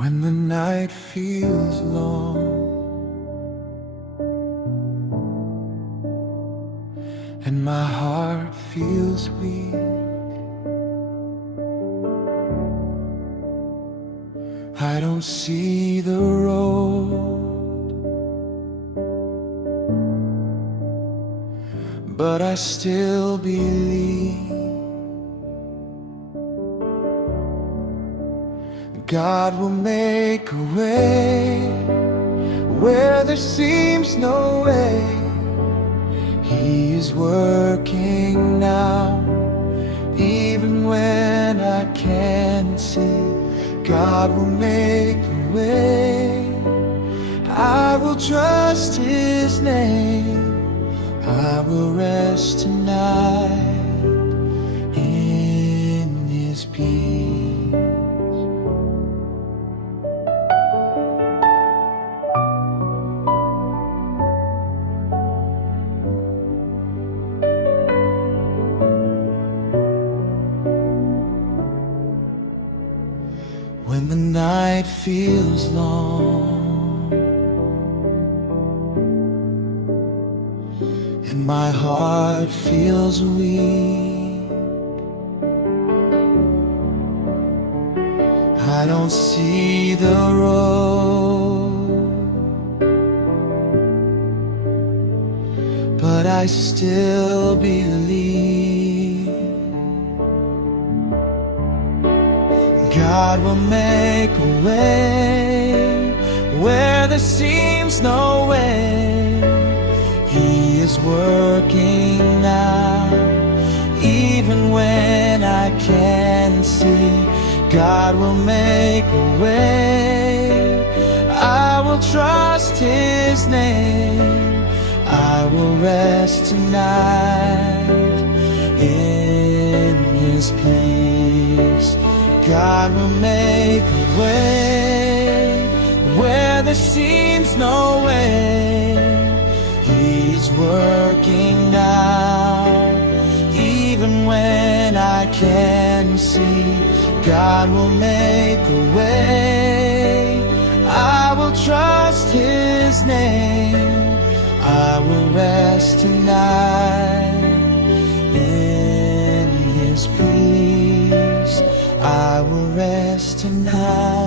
When the night feels long and my heart feels weak, I don't see the road, but I still believe God will make a way where there seems no way. He is working now, even when I can't see. God will make a way. I will trust His name. I will rest tonight in His peace. When the night feels long and my heart feels weak, I don't see the road, but I still believe God will make a way where there seems no way. He is working now, even when I can't see. God will make a way. I will trust His name. I will rest tonight in His peace. God will make a way where there seems no way. He's working now, even when I can't see. God will make a way. I will trust His name. I will rest tonight in His peace. I will rest tonight.